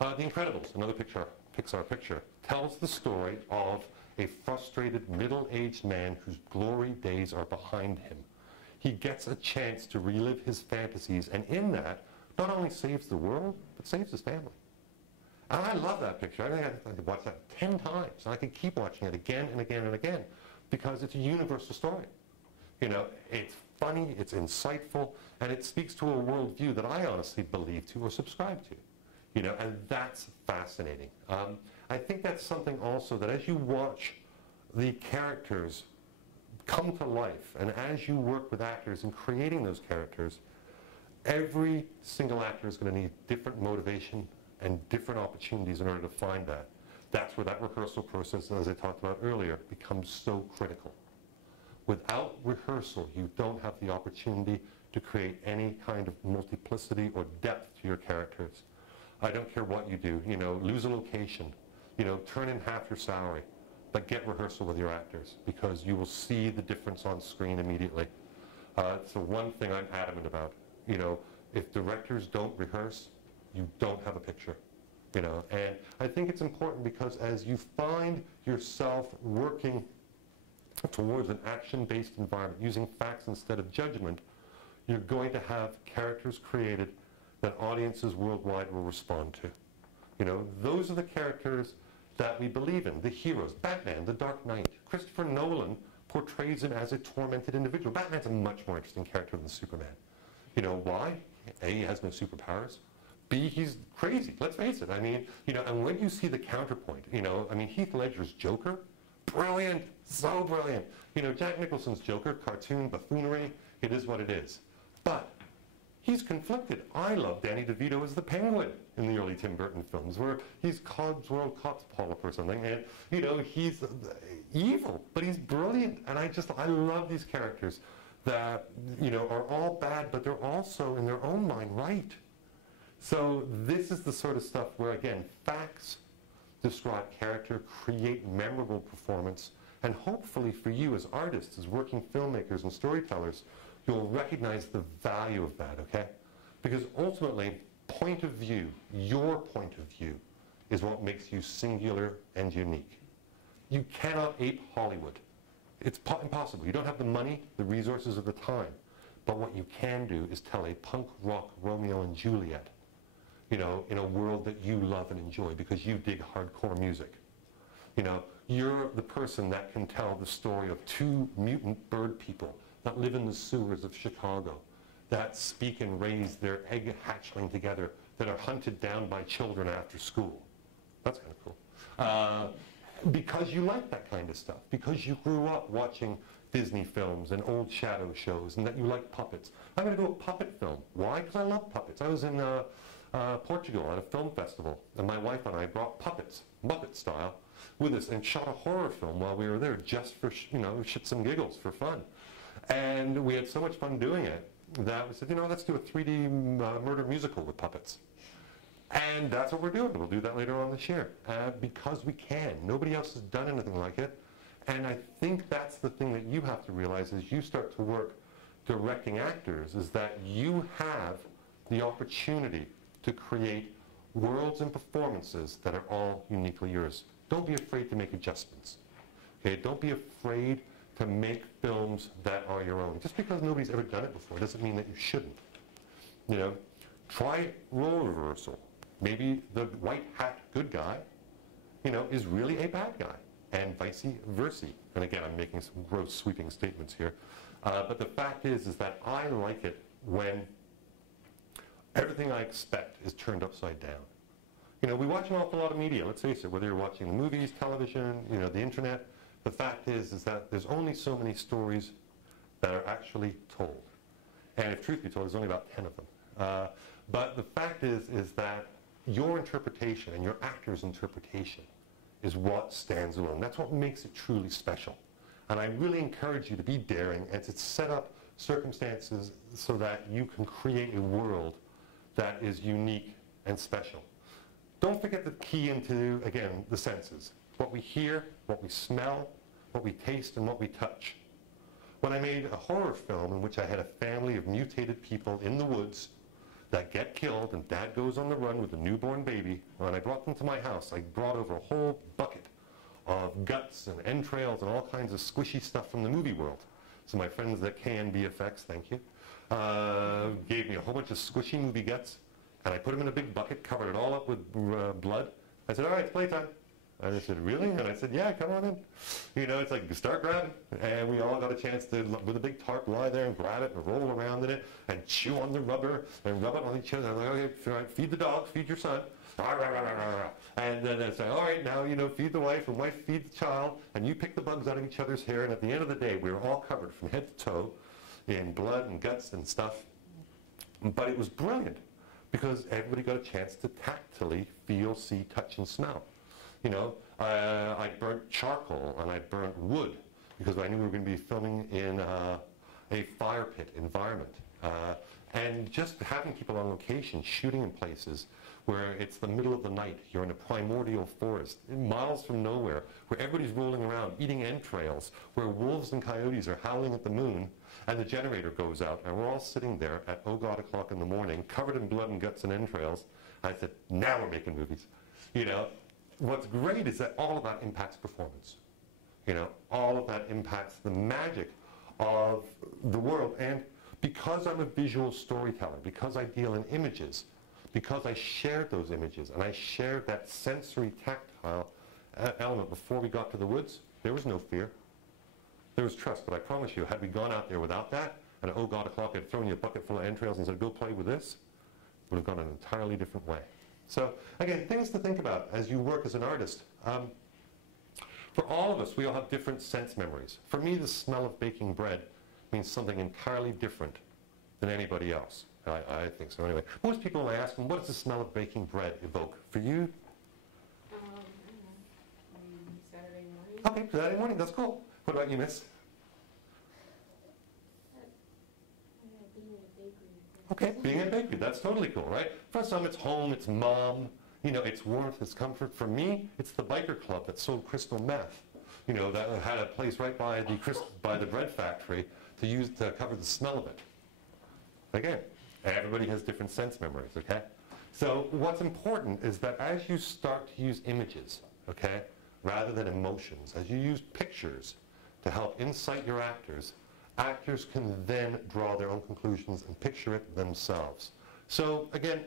The Incredibles, another Pixar picture, tells the story of a frustrated middle-aged man whose glory days are behind him. He gets a chance to relive his fantasies, and in that, not only saves the world, but saves his family. And I love that picture. I think I could watch that 10 times, and I could keep watching it again and again and again, because it's a universal story. You know, it's funny, it's insightful, and it speaks to a worldview that I honestly believe to or subscribe to. You know, and that's fascinating. I think that's something also that as you watch the characters come to life, and as you work with actors in creating those characters, every single actor is going to need different motivation and different opportunities in order to find that. That's where that rehearsal process, as I talked about earlier, becomes so critical. Without rehearsal, you don't have the opportunity to create any kind of multiplicity or depth to your characters. I don't care what you do, lose a location, turn in half your salary, but get rehearsal with your actors because you will see the difference on screen immediately. It's the one thing I'm adamant about. If directors don't rehearse, you don't have a picture. And I think it's important because as you find yourself working towards an action-based environment, using facts instead of judgment, you're going to have characters created that audiences worldwide will respond to. Those are the characters that we believe in, the heroes. Batman, the Dark Knight. Christopher Nolan portrays him as a tormented individual. Batman's a much more interesting character than Superman. Why? A, he has no superpowers. B, he's crazy, let's face it. And when you see the counterpoint, Heath Ledger's Joker, brilliant, so brilliant. Jack Nicholson's Joker, cartoon, buffoonery, it is what it is. But he's conflicted. I love Danny DeVito as the Penguin in the early Tim Burton films, where he's Cogswell Cotspollip or something, and he's evil, but he's brilliant. And I love these characters that are all bad, but they're also in their own mind right. So this is the sort of stuff where, again, facts describe character, create memorable performance, and hopefully for you as artists, as working filmmakers and storytellers, you'll recognize the value of that, okay? Because ultimately, point of view, your point of view, is what makes you singular and unique. You cannot ape Hollywood. It's impossible. You don't have the money, the resources, or the time. But what you can do is tell a punk rock Romeo and Juliet, in a world that you love and enjoy because you dig hardcore music. You're the person that can tell the story of two mutant bird people that live in the sewers of Chicago, that speak and raise their egg hatchling together, that are hunted down by children after school. That's kind of cool. Because you like that kind of stuff, because you grew up watching Disney films and old shadow shows, and that you like puppets. I'm going to do a puppet film. Why? Because I love puppets. I was in Portugal at a film festival, and my wife and I brought puppets, Muppet style, with us and shot a horror film while we were there just for, shits and giggles, for fun. And we had so much fun doing it that we said, let's do a 3D murder musical with puppets. And that's what we're doing. We'll do that later on this year because we can. Nobody else has done anything like it. And I think that's the thing that you have to realize as you start to work directing actors, is that you have the opportunity to create worlds and performances that are all uniquely yours. Don't be afraid to make adjustments. Okay? Don't be afraid to make films that are your own. Just because nobody's ever done it before doesn't mean that you shouldn't. Try role reversal. Maybe the white hat good guy, is really a bad guy, and vice versa. And again, I'm making some gross sweeping statements here. But the fact is that I like it when everything I expect is turned upside down. We watch an awful lot of media, let's face it, whether you're watching the movies, television, the internet. The fact is that there's only so many stories that are actually told. And if truth be told, there's only about 10 of them. But the fact is that your interpretation and your actor's interpretation is what stands alone. That's what makes it truly special. And I really encourage you to be daring and to set up circumstances so that you can create a world that is unique and special. Don't forget the key into, again, the senses. What we hear, what we smell, what we taste, and what we touch. When I made a horror film in which I had a family of mutated people in the woods that get killed, and dad goes on the run with a newborn baby, when I brought them to my house, I brought over a whole bucket of guts and entrails and all kinds of squishy stuff from the movie world. So my friends at KNBFX, thank you, gave me a whole bunch of squishy movie guts, and I put them in a big bucket, covered it all up with blood. I said, all right, it's playtime. And they said, really? And I said, yeah, come on in. It's like, start grabbing. And we all got a chance to, with a big tarp, lie there and grab it and roll around in it and chew on the rubber and rub it on each other. I'm like, okay, feed the dog, feed your son. And then they say, all right, now, feed the wife, and wife feed the child, and you pick the bugs out of each other's hair. And at the end of the day, we were all covered from head to toe in blood and guts and stuff. But it was brilliant because everybody got a chance to tactily feel, see, touch, and smell. I burnt charcoal and I burnt wood because I knew we were going to be filming in a fire pit environment. And just having people on location, shooting in places where it's the middle of the night, you're in a primordial forest, miles from nowhere, where everybody's rolling around, eating entrails, where wolves and coyotes are howling at the moon, and the generator goes out, and we're all sitting there at oh god o'clock in the morning, covered in blood and guts and entrails. I said, now we're making movies. You know, what's great is that all of that impacts performance. You know, all of that impacts the magic of the world. And because I'm a visual storyteller, because I deal in images, because I shared those images, and I shared that sensory tactile element before we got to the woods, there was no fear. There was trust. But I promise you, had we gone out there without that, and at oh god o'clock I'd thrown you a bucket full of entrails and said, go play with this, would have gone an entirely different way. So again, things to think about as you work as an artist. For all of us, we all have different sense memories. For me, the smell of baking bread means something entirely different than anybody else. I think so anyway. Most people, when I ask them, what does the smell of baking bread evoke? For you? I don't know. Saturday morning. Okay, Saturday morning, that's cool. What about you, miss? Being in a bakery. Okay, being in a bakery, that's totally cool, right? For some, it's home, it's mom, you know, it's warmth, it's comfort. For me, it's the biker club that sold crystal meth, you know, that had a place right by the bread factory to cover the smell of it. Again, everybody has different sense memories, okay? So what's important is that as you start to use images, okay, rather than emotions, as you use pictures to help incite your actors, actors can then draw their own conclusions and picture it themselves. So again,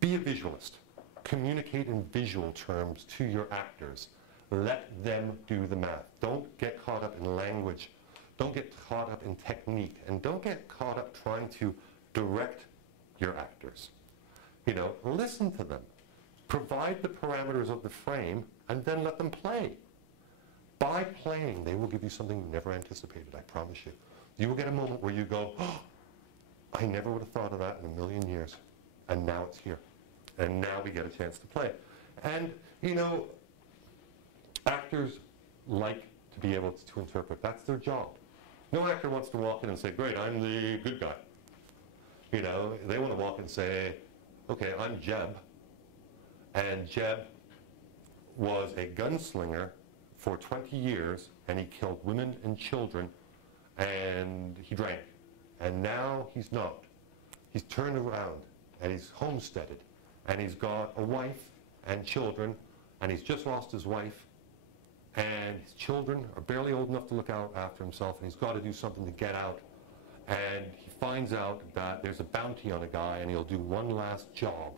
be a visualist. Communicate in visual terms to your actors. Let them do the math. Don't get caught up in language. Don't get caught up in technique. And don't get caught up trying to direct your actors. You know, listen to them. Provide the parameters of the frame and then let them play. By playing, they will give you something you never anticipated, I promise you. You will get a moment where you go, oh, I never would have thought of that in a million years. And now it's here. And now we get a chance to play. And, you know, actors like to be able to interpret. That's their job. No actor wants to walk in and say, great, I'm the good guy. You know, they want to walk in and say, okay, I'm Jeb. And Jeb was a gunslinger for 20 years, and he killed women and children, and he drank. And now he's not. He's turned around, and he's homesteaded, and he's got a wife and children, and he's just lost his wife, and his children are barely old enough to look out after himself, and he's got to do something to get out. And he finds out that there's a bounty on a guy, and he'll do one last job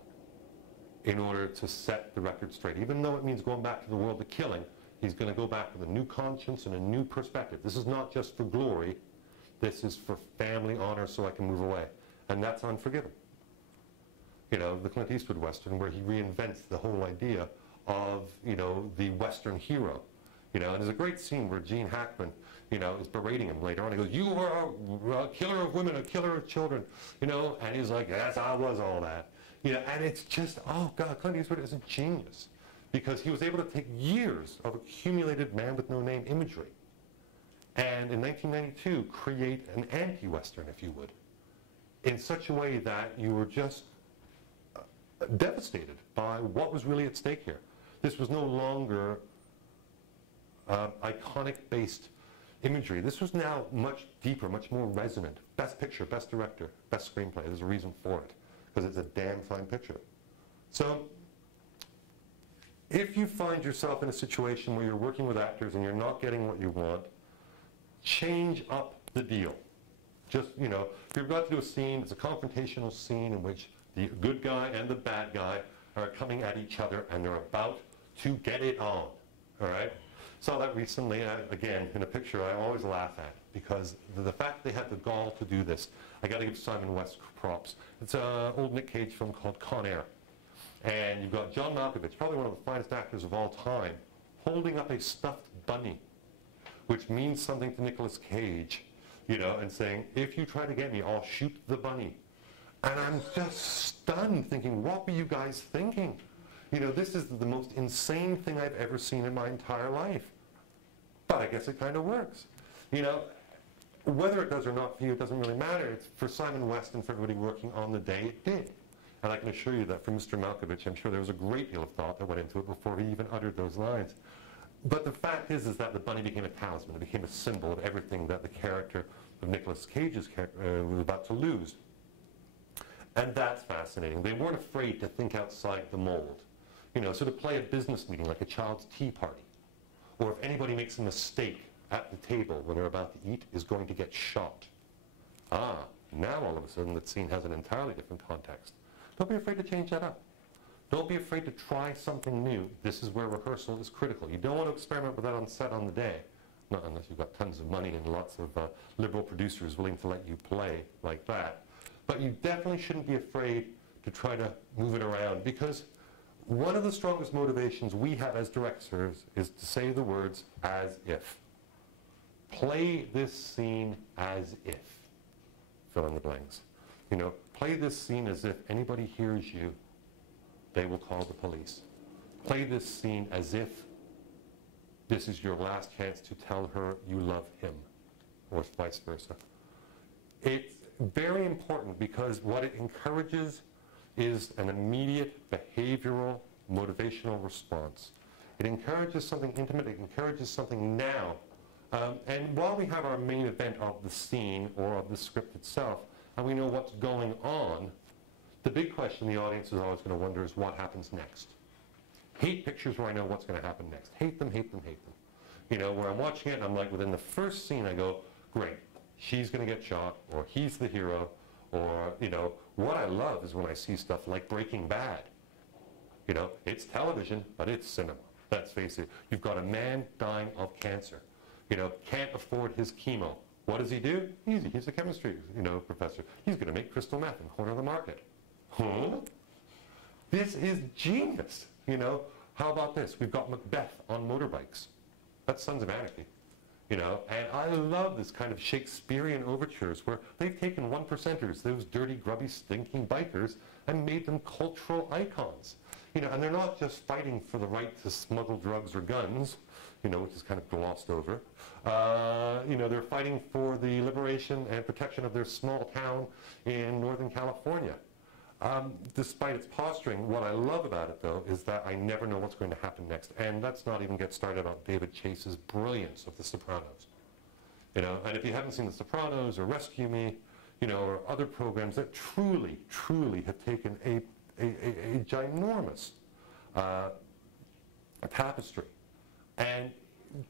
in order to set the record straight. Even though it means going back to the world of killing, he's going to go back with a new conscience and a new perspective. This is not just for glory. This is for family honor so I can move away. And that's Unforgiven. You know, the Clint Eastwood Western, where he reinvents the whole idea of, you know, the Western hero. You know, and there's a great scene where Gene Hackman, you know, is berating him later on. He goes, you are a killer of women, a killer of children, you know, and he's like, yes, I was all that. You know, and it's just, oh God, Clint Eastwood is a genius, because he was able to take years of accumulated man with no name imagery and in 1992 create an anti-Western, if you would, in such a way that you were just devastated by what was really at stake here. This was no longer iconic-based imagery. This was now much deeper, much more resonant. Best picture, best director, best screenplay. There's a reason for it, because it's a damn fine picture. So if you find yourself in a situation where you're working with actors and you're not getting what you want, change up the deal. Just, you know, if you're about to do a scene, it's a confrontational scene in which the good guy and the bad guy are coming at each other and they're about to get it on, all right? Saw that recently, again, in a picture I always laugh at, because the fact they had the gall to do this, I got to give Simon West props. It's an old Nick Cage film called Con Air. And you've got John Malkovich, probably one of the finest actors of all time, holding up a stuffed bunny, which means something to Nicolas Cage, you know, and saying, if you try to get me, I'll shoot the bunny. And I'm just stunned, thinking, what were you guys thinking? You know, this is the most insane thing I've ever seen in my entire life. But I guess it kind of works. You know, whether it does or not for you, it doesn't really matter. It's for Simon West and for everybody working on the day, it did. And I can assure you that for Mr. Malkovich, I'm sure there was a great deal of thought that went into it before he even uttered those lines. But the fact is that the bunny became a talisman. It became a symbol of everything that the character of Nicolas Cage's character was about to lose. And that's fascinating. They weren't afraid to think outside the mold. You know, so to play a business meeting like a child's tea party, or if anybody makes a mistake at the table when they're about to eat, is going to get shot. Ah, now all of a sudden that scene has an entirely different context. Don't be afraid to change that up. Don't be afraid to try something new. This is where rehearsal is critical. You don't want to experiment with that on set on the day, not unless you've got tons of money and lots of liberal producers willing to let you play like that. But you definitely shouldn't be afraid to try to move it around, because one of the strongest motivations we have as directors is to say the words "as if." Play this scene as if. Fill in the blanks. You know, play this scene as if anybody hears you, they will call the police. Play this scene as if this is your last chance to tell her you love him, or vice versa. It's very important because what it encourages is an immediate behavioral, motivational response. It encourages something intimate, it encourages something now. And while we have our main event of the scene or of the script itself, and we know what's going on, the big question the audience is always going to wonder is what happens next. Hate pictures where I know what's going to happen next. Hate them, hate them, hate them. You know, where I'm watching it and I'm like, within the first scene I go, great, she's going to get shot, or he's the hero, or, you know, what I love is when I see stuff like Breaking Bad. You know, it's television, but it's cinema. Let's face it. You've got a man dying of cancer. You know, can't afford his chemo. What does he do? Easy. He's a chemistry, you know, professor. He's going to make crystal meth and corner the market. Huh? This is genius. You know, how about this? We've got Macbeth on motorbikes. That's Sons of Anarchy. You know, and I love this kind of Shakespearean overtures where they've taken one-percenters, those dirty, grubby, stinking bikers, and made them cultural icons. You know, and they're not just fighting for the right to smuggle drugs or guns, you know, which is kind of glossed over. You know, they're fighting for the liberation and protection of their small town in Northern California. Despite its posturing, what I love about it, though, is that I never know what's going to happen next. And let's not even get started on David Chase's brilliance of The Sopranos. You know, and if you haven't seen The Sopranos or Rescue Me, you know, or other programs that truly, truly have taken a ginormous tapestry and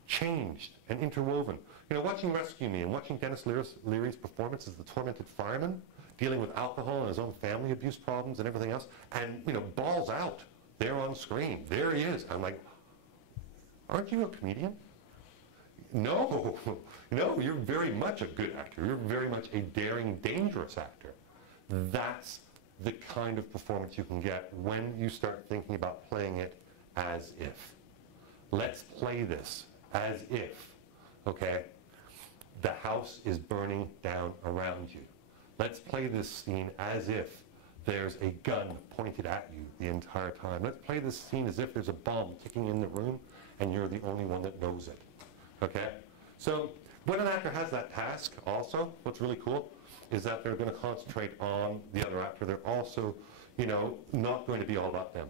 changed and interwoven. You know, watching Rescue Me and watching Dennis Leary's performance as the tormented fireman, dealing with alcohol and his own family abuse problems and everything else, and, you know, balls out there on screen. There he is. I'm like, aren't you a comedian? No, no, you're very much a good actor. You're very much a daring, dangerous actor. That's the kind of performance you can get when you start thinking about playing it as if. Let's play this as if, okay, the house is burning down around you. Let's play this scene as if there's a gun pointed at you the entire time. Let's play this scene as if there's a bomb ticking in the room and you're the only one that knows it, okay? So when an actor has that task also, what's really cool is that they're going to concentrate on the other actor. They're also, you know, not going to be all about them.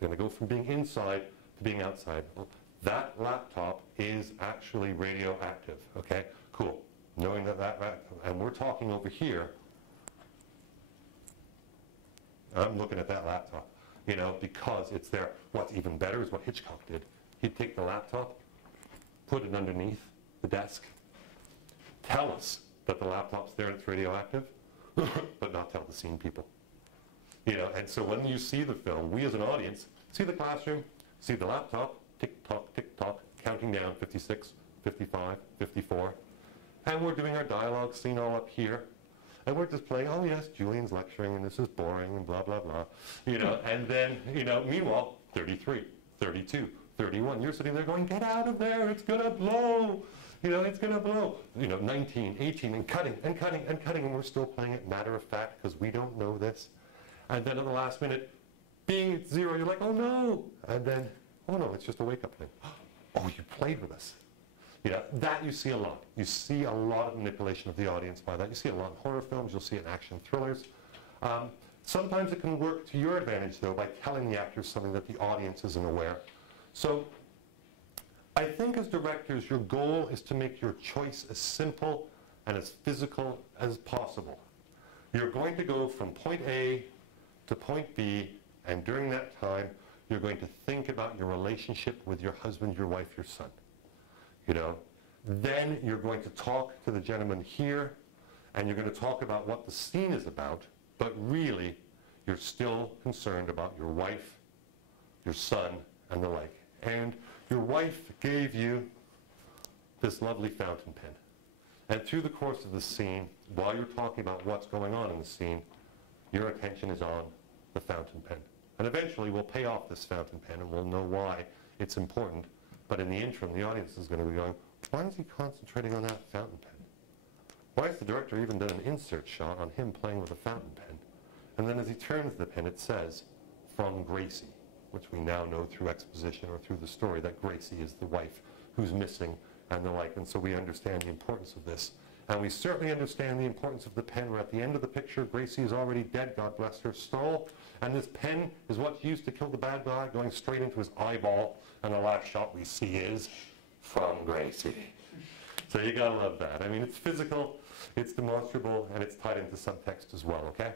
They're going to go from being inside to being outside. That laptop is actually radioactive, okay? Cool. Knowing that, and we're talking over here, I'm looking at that laptop, you know, because it's there. What's even better is what Hitchcock did. He'd take the laptop, put it underneath the desk, tell us that the laptop's there and it's radioactive, but not tell the scene people. You know, and so when you see the film, we as an audience see the classroom, see the laptop, tick-tock, counting down 56, 55, 54, and we're doing our dialogue scene all up here. And we're just playing, oh yes, Julian's lecturing and this is boring and blah, blah, blah. You know, and then, you know, meanwhile, 33, 32, 31, you're sitting there going, get out of there, it's gonna blow. You know, it's gonna blow. You know, 19, 18, and cutting, and cutting, and cutting, and we're still playing it matter of fact because we don't know this. And then at the last minute, being at 0, you're like, oh no. And then, oh no, it's just a wake-up thing. Oh, you played with us. That you see a lot. You see a lot of manipulation of the audience by that. You see it a lot in horror films. You'll see it in action thrillers. Sometimes it can work to your advantage, though, by telling the actors something that the audience isn't aware. So I think as directors, your goal is to make your choice as simple and as physical as possible. You're going to go from point A to point B, and during that time, you're going to think about your relationship with your husband, your wife, your son. Then you're going to talk to the gentleman here, and you're going to talk about what the scene is about, but really, you're still concerned about your wife, your son, and the like. And your wife gave you this lovely fountain pen. And through the course of the scene, while you're talking about what's going on in the scene, your attention is on the fountain pen. And eventually we'll pay off this fountain pen and we'll know why it's important. But in the interim, the audience is going to be going, why is he concentrating on that fountain pen? Why has the director even done an insert shot on him playing with a fountain pen? And then as he turns the pen, it says, from Gracie, which we now know through exposition or through the story that Gracie is the wife who's missing and the like. And so we understand the importance of this. And we certainly understand the importance of the pen, where at the end of the picture, Gracie is already dead, God bless her soul. And this pen is what's used to kill the bad guy, going straight into his eyeball. And the last shot we see is from Gracie. So you gotta love that. I mean, it's physical, it's demonstrable, and it's tied into subtext as well, okay?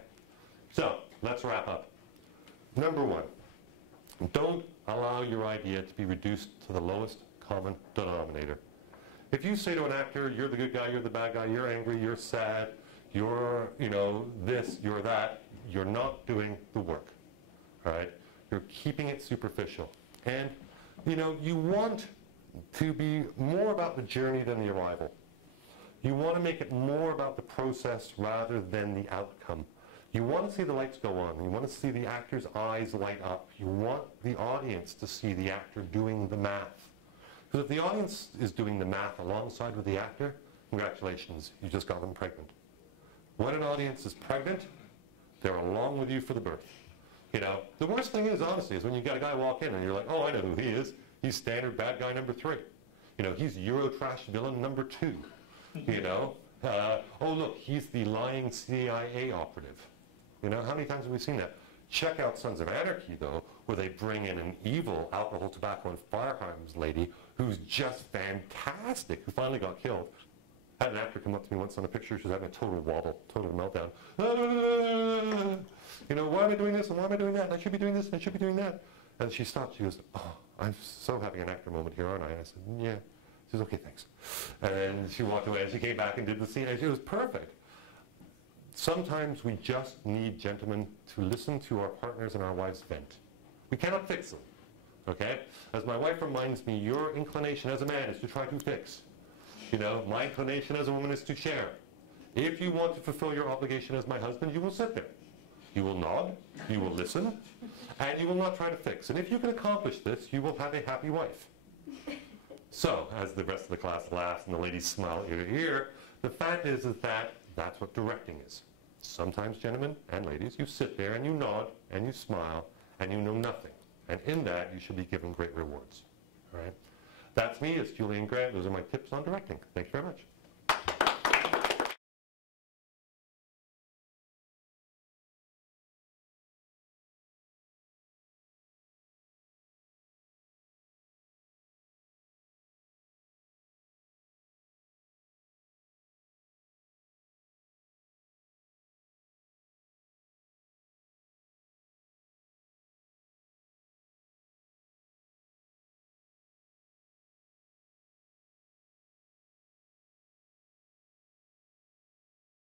So, let's wrap up. Number one, don't allow your idea to be reduced to the lowest common denominator. If you say to an actor, you're the good guy, you're the bad guy, you're angry, you're sad, you're, this, you're that, you're not doing the work, all right? You're keeping it superficial. And, you want to be more about the journey than the arrival. You want to make it more about the process rather than the outcome. You want to see the lights go on. You want to see the actor's eyes light up. You want the audience to see the actor doing the math. Because if the audience is doing the math alongside with the actor, congratulations, you just got them pregnant. When an audience is pregnant, they're along with you for the birth. The worst thing is, honestly, is when you got a guy walk in and you're like, oh, I know who he is. He's standard bad guy number 3. He's Eurotrash villain number 2. Oh, look, he's the lying CIA operative. How many times have we seen that? Check out Sons of Anarchy, though, where they bring in an evil alcohol, tobacco, and firearms lady who's just fantastic, who finally got killed. I had an actor come up to me once on a picture. She was having a total wobble, total meltdown. Why am I doing this and why am I doing that? I should be doing this and I should be doing that. And she stopped. She goes, oh, I'm so having an actor moment here, aren't I? I said, yeah. She says, okay, thanks. And she walked away and she came back and did the scene. And it was perfect. Sometimes we just need, gentlemen, to listen to our partners and our wives vent. We cannot fix them, okay? As my wife reminds me, your inclination as a man is to try to fix. My inclination as a woman is to share. If you want to fulfill your obligation as my husband, you will sit there. You will nod, you will listen, and you will not try to fix. And if you can accomplish this, you will have a happy wife. So, as the rest of the class laughs and the ladies smile ear to ear, the fact is that that's what directing is. Sometimes, gentlemen and ladies, you sit there and you nod and you smile and you know nothing. And in that, you should be given great rewards. All right? That's me. It's Julian Grant. Those are my tips on directing. Thank you very much.